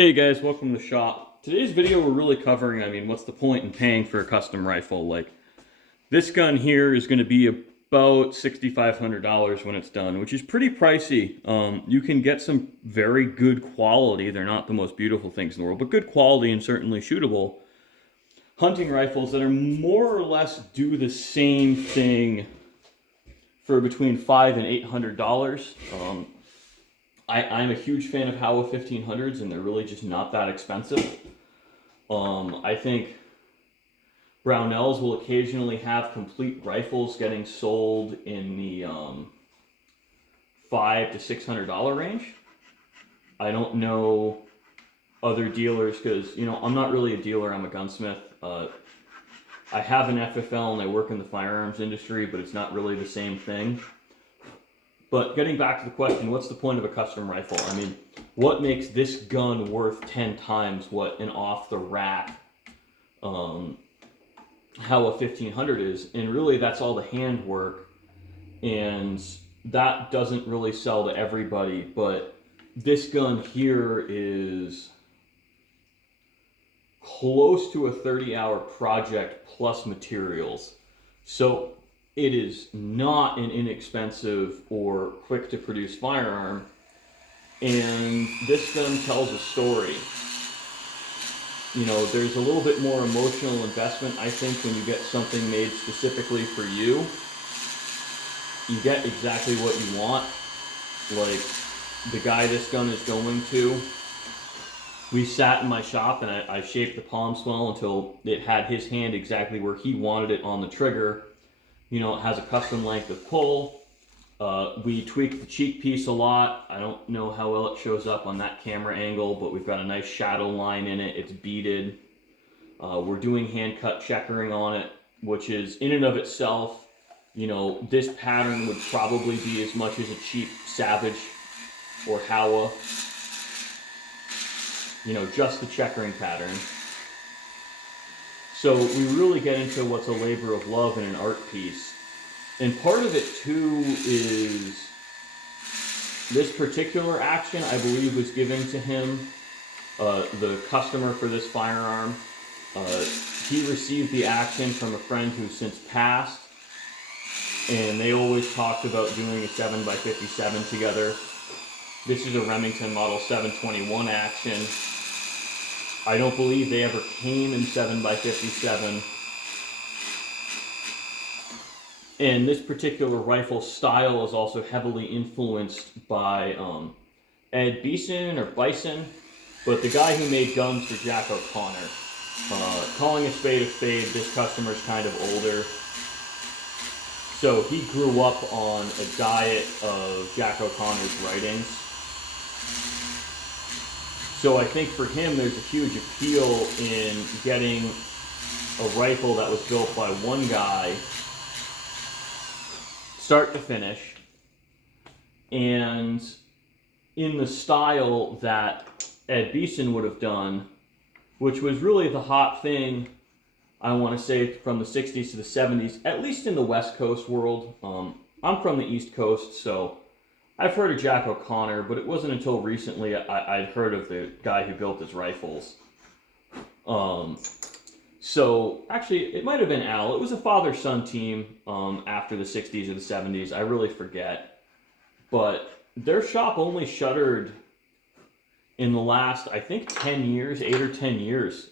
Hey guys, welcome to the shop. Today's video we're really covering, what's the point in paying for a custom rifle? Like, this gun here is going to be about $6,500 when it's done, which is pretty pricey. You can get some very good quality. They're not the most beautiful things in the world, but good quality and certainly shootable hunting rifles that are more or less do the same thing for between $500 and $800. I'm a huge fan of Howa 1500s, and they're really just not that expensive. I think Brownells will occasionally have complete rifles getting sold in the $500 to $600 range. I don't know other dealers because, I'm not really a dealer, I'm a gunsmith. I have an FFL and I work in the firearms industry, but it's not really the same thing. But getting back to the question, what's the point of a custom rifle? What makes this gun worth 10 times what an off-the-rack Howa 1500 is? And really, that's all the handwork, and that doesn't really sell to everybody. But this gun here is close to a 30-hour project plus materials. So it is not an inexpensive or quick to produce firearm, and this gun tells a story. There's a little bit more emotional investment, I think, when you get something made specifically for you. You get exactly what you want. Like the guy this gun is going to, we sat in my shop and I shaped the palm swell until it had his hand exactly where he wanted it on the trigger. It has a custom length of pull. We tweaked the cheek piece a lot. I don't know how well it shows up on that camera angle, but we've got a nice shadow line in it. It's beaded. We're doing hand cut checkering on it, which is in and of itself, this pattern would probably be as much as a cheap Savage or Howa. Just the checkering pattern. So we really get into what's a labor of love and an art piece. And part of it too is this particular action, I believe, was given to him, the customer for this firearm. He received the action from a friend who's since passed, and they always talked about doing a 7x57 together. This is a Remington Model 721 action. I don't believe they ever came in 7x57. And this particular rifle style is also heavily influenced by Ed Beeson or Bison, but the guy who made guns for Jack O'Connor. Calling a spade, this customer's kind of older. So he grew up on a diet of Jack O'Connor's writings. So I think for him, there's a huge appeal in getting a rifle that was built by one guy, start to finish, and in the style that Ed Beeson would have done, which was really the hot thing, I want to say, from the 60s to the 70s, at least in the West Coast world. I'm from the East Coast, so I've heard of Jack O'Connor, but it wasn't until recently I'd heard of the guy who built his rifles. So actually, it might have been Al. It was a father-son team after the 60s or the 70s. I really forget. But their shop only shuttered in the last, I think, 10 years, 8 or 10 years.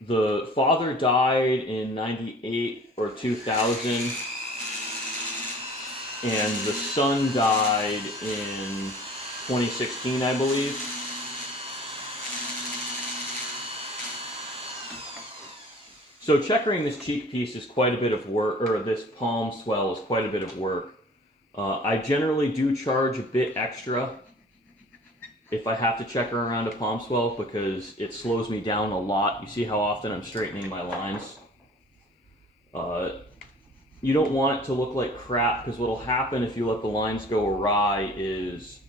The father died in 98 or 2000. And the son died in 2016, I believe. So checkering this cheek piece is quite a bit of work, or this palm swell is quite a bit of work. I generally do charge a bit extra if I have to checker around a palm swell because it slows me down a lot. You see how often I'm straightening my lines? You don't want it to look like crap because what will happen if you let the lines go awry is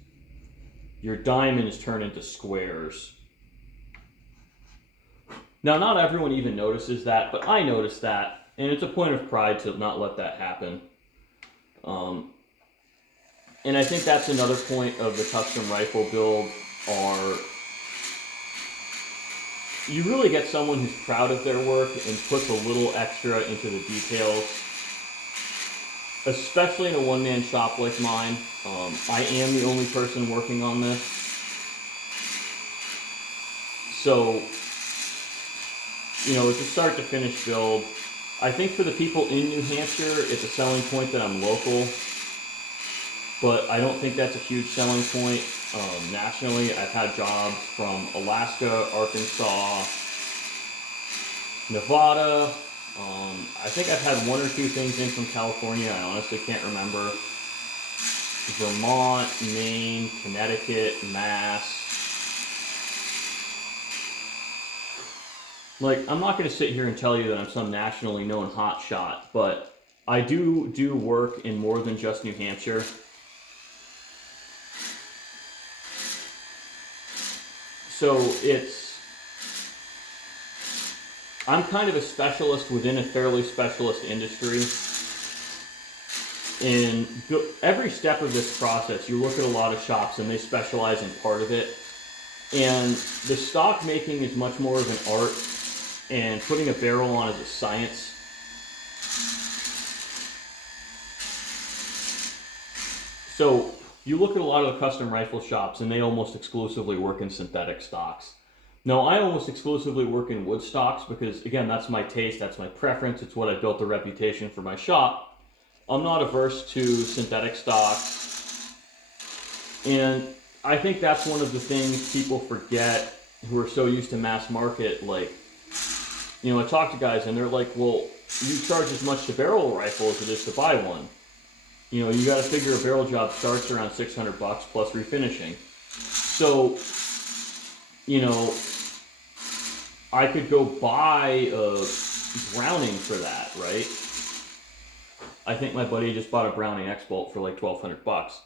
your diamonds turn into squares. Now, not everyone even notices that, but I notice that, and it's a point of pride to not let that happen. And I think that's another point of the custom rifle build are you really get someone who's proud of their work and puts a little extra into the details, especially in a one-man shop like mine. I am the only person working on this. So, it's a start to finish build. I think for the people in New Hampshire, it's a selling point that I'm local, but I don't think that's a huge selling point. Nationally, I've had jobs from Alaska, Arkansas, Nevada. I think I've had one or two things in from California. I honestly can't remember. Vermont, Maine, Connecticut, Mass. Like, I'm not going to sit here and tell you that I'm some nationally known hotshot, but I do work in more than just New Hampshire. So I'm kind of a specialist within a fairly specialist industry. In every step of this process, you look at a lot of shops and they specialize in part of it. And the stock making is much more of an art, and putting a barrel on is a science. So you look at a lot of the custom rifle shops and they almost exclusively work in synthetic stocks. No, I almost exclusively work in wood stocks because, again, that's my taste, that's my preference, it's what I built a reputation for my shop. I'm not averse to synthetic stocks. And I think that's one of the things people forget who are so used to mass market. Like, I talk to guys and they're like, well, you charge as much to barrel a rifle as it is to buy one. You got to figure a barrel job starts around $600 plus refinishing. So, I could go buy a Browning for that, right? I think my buddy just bought a Browning X-Bolt for like $1,200.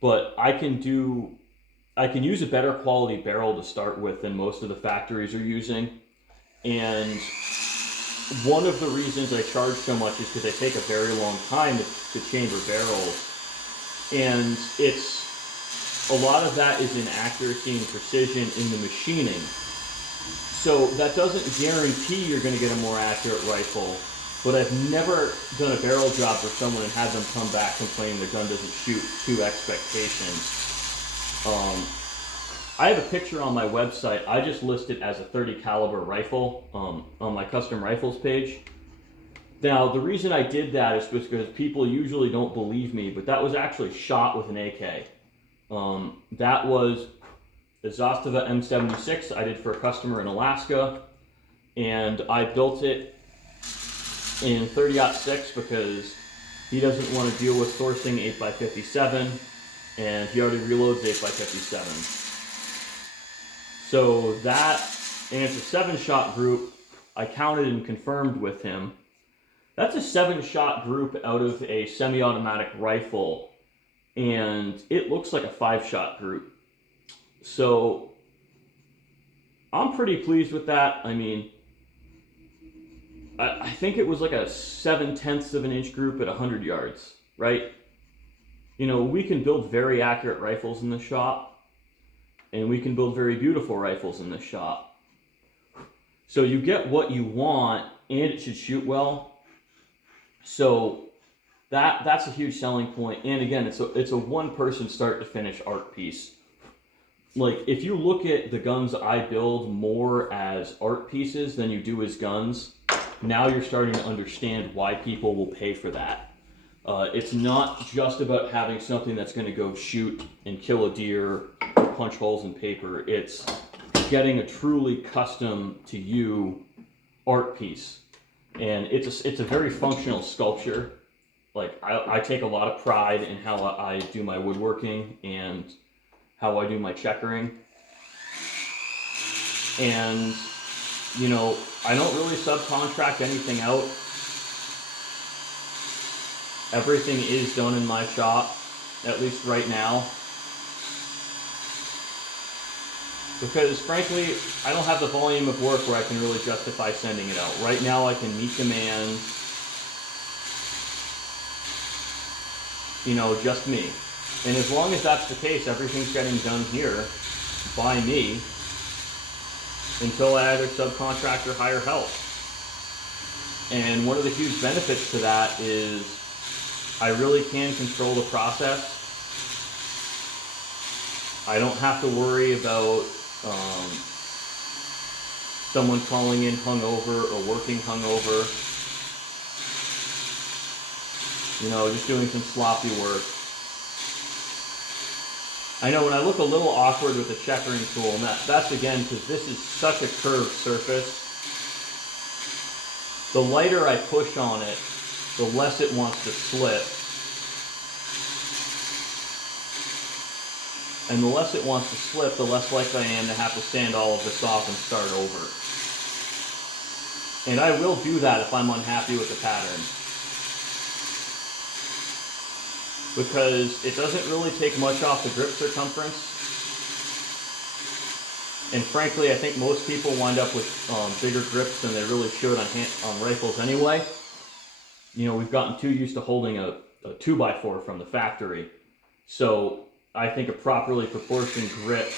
But I can use a better quality barrel to start with than most of the factories are using. And one of the reasons I charge so much is because they take a very long time to chamber barrels. And a lot of that is in accuracy and precision in the machining. So that doesn't guarantee you're going to get a more accurate rifle, but I've never done a barrel job for someone and had them come back complaining their gun doesn't shoot to expectations. I have a picture on my website. I just list it as a 30 caliber rifle on my custom rifles page. Now, the reason I did that is because people usually don't believe me, but that was actually shot with an AK. That was the Zastava M76 I did for a customer in Alaska, and I built it in 30-06 because he doesn't want to deal with sourcing 8x57, and he already reloads 8x57. So that, and it's a 7-shot group. I counted and confirmed with him. That's a 7-shot group out of a semi-automatic rifle, and it looks like a 5-shot group. So I'm pretty pleased with that. I mean, I think it was like a 7/10 of an inch group at 100 yards, right? We can build very accurate rifles in the shop, and we can build very beautiful rifles in this shop. So you get what you want, and it should shoot well. So that's a huge selling point. And again, it's a one-person start to finish art piece. Like, if you look at the guns I build more as art pieces than you do as guns, now you're starting to understand why people will pay for that. It's not just about having something that's going to go shoot and kill a deer, punch holes in paper. It's getting a truly custom to you art piece. And it's a very functional sculpture. Like, I take a lot of pride in how I do my woodworking and how I do my checkering. And, I don't really subcontract anything out. Everything is done in my shop, at least right now. Because, frankly, I don't have the volume of work where I can really justify sending it out. Right now, I can meet demand, just me. And as long as that's the case, everything's getting done here by me. until I either subcontract or hire help. And one of the huge benefits to that is I really can control the process. I don't have to worry about someone calling in hungover or working hungover. You know, just doing some sloppy work. I know when I look a little awkward with the checkering tool, and that's again because this is such a curved surface. The lighter I push on it, the less it wants to slip. And the less it wants to slip, the less likely I am to have to sand all of this off and start over. And I will do that if I'm unhappy with the pattern. Because it doesn't really take much off the grip circumference. And frankly, I think most people wind up with bigger grips than they really should on rifles anyway. You know, we've gotten too used to holding a 2x4 from the factory. So I think a properly proportioned grip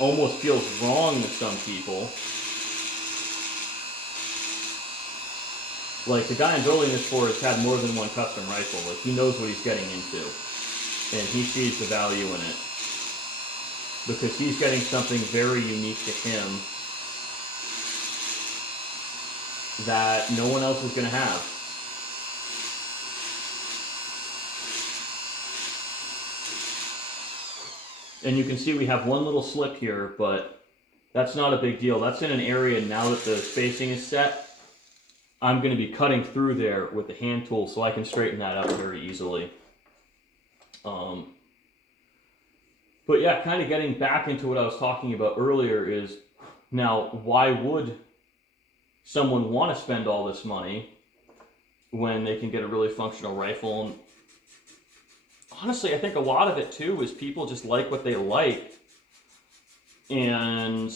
almost feels wrong to some people. Like, the guy I'm building this for has had more than one custom rifle. Like, he knows what he's getting into. And he sees the value in it. Because he's getting something very unique to him that no one else is going to have. And you can see we have one little slip here, but that's not a big deal. That's in an area now that the spacing is set. I'm going to be cutting through there with the hand tool so I can straighten that out very easily. But yeah, kind of getting back into what I was talking about earlier is, now, why would someone want to spend all this money when they can get a really functional rifle? And honestly, I think a lot of it too is people just like what they like, and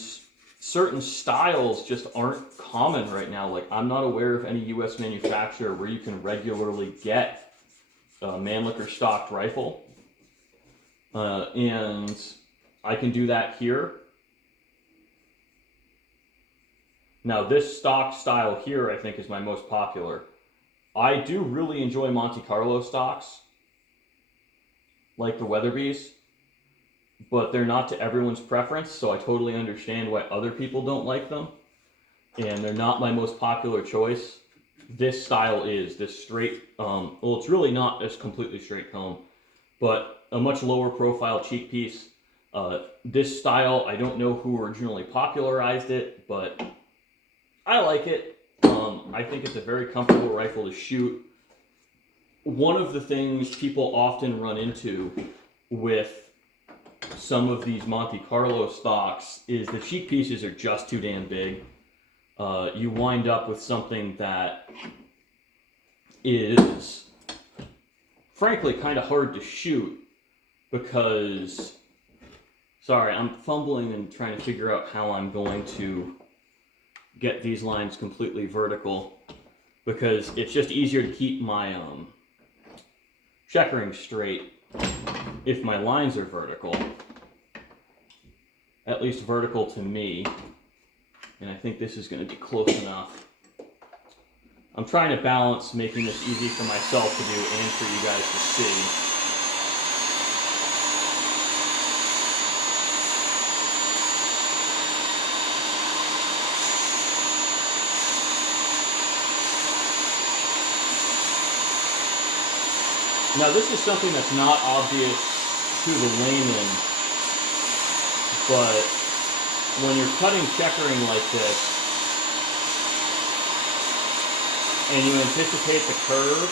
certain styles just aren't common right now. Like, I'm not aware of any US manufacturer where you can regularly get a Mannlicher stocked rifle. And I can do that here. Now, this stock style here, I think, is my most popular. I do really enjoy Monte Carlo stocks, like the Weatherby's, but they're not to everyone's preference, so I totally understand why other people don't like them. And they're not my most popular choice. This style is, this straight, well, it's really not this completely straight comb, but a much lower profile cheek piece. This style, I don't know who originally popularized it, but I like it. I think it's a very comfortable rifle to shoot. One of the things people often run into with some of these Monte Carlo stocks is the cheek pieces are just too damn big. You wind up with something that is frankly kind of hard to shoot because, sorry, I'm fumbling and trying to figure out how I'm going to get these lines completely vertical, because it's just easier to keep my checkering straight if my lines are vertical, at least vertical to me. And I think this is going to be close enough. I'm trying to balance making this easy for myself to do and for you guys to see. Now, this is something that's not obvious to the layman, but when you're cutting checkering like this, and you anticipate the curve,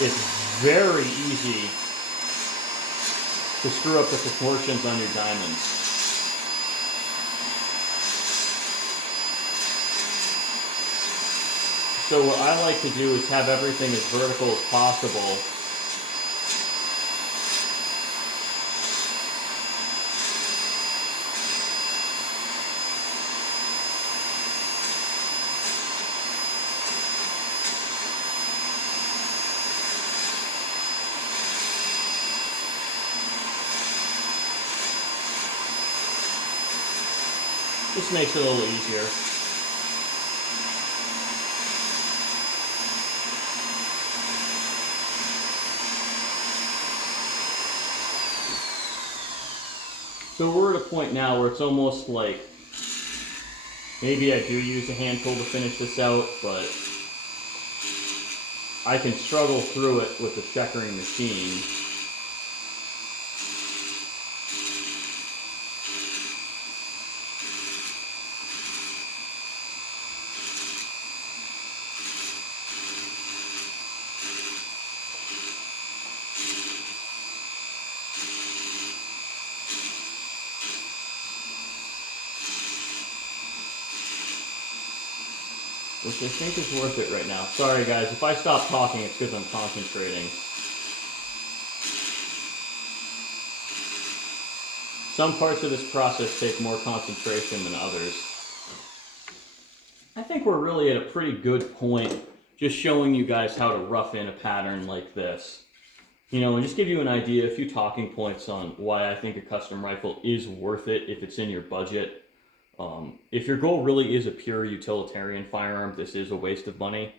it's very easy to screw up the proportions on your diamonds. So what I like to do is have everything as vertical as possible. This makes it a little easier. So we're at a point now where it's almost like maybe I do use a hand tool to finish this out, but I can struggle through it with the checkering machine. Which I think is worth it right now. Sorry guys, if I stop talking, it's because I'm concentrating. Some parts of this process take more concentration than others. I think we're really at a pretty good point just showing you guys how to rough in a pattern like this. You know, and just give you an idea, a few talking points on why I think a custom rifle is worth it if it's in your budget. If your goal really is a pure utilitarian firearm, this is a waste of money.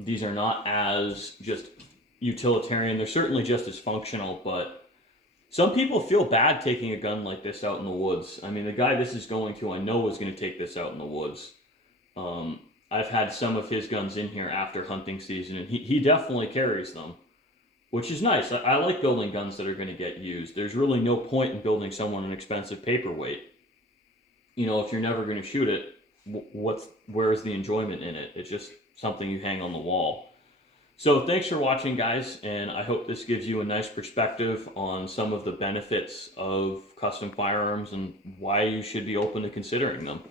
These are not as just utilitarian. They're certainly just as functional, but some people feel bad taking a gun like this out in the woods. I mean, the guy this is going to, I know is going to take this out in the woods. I've had some of his guns in here after hunting season, and he definitely carries them, which is nice. I like building guns that are going to get used. There's really no point in building someone an expensive paperweight. You know, if you're never going to shoot it, where is the enjoyment in it? It's just something you hang on the wall. So thanks for watching, guys, and I hope this gives you a nice perspective on some of the benefits of custom firearms and why you should be open to considering them.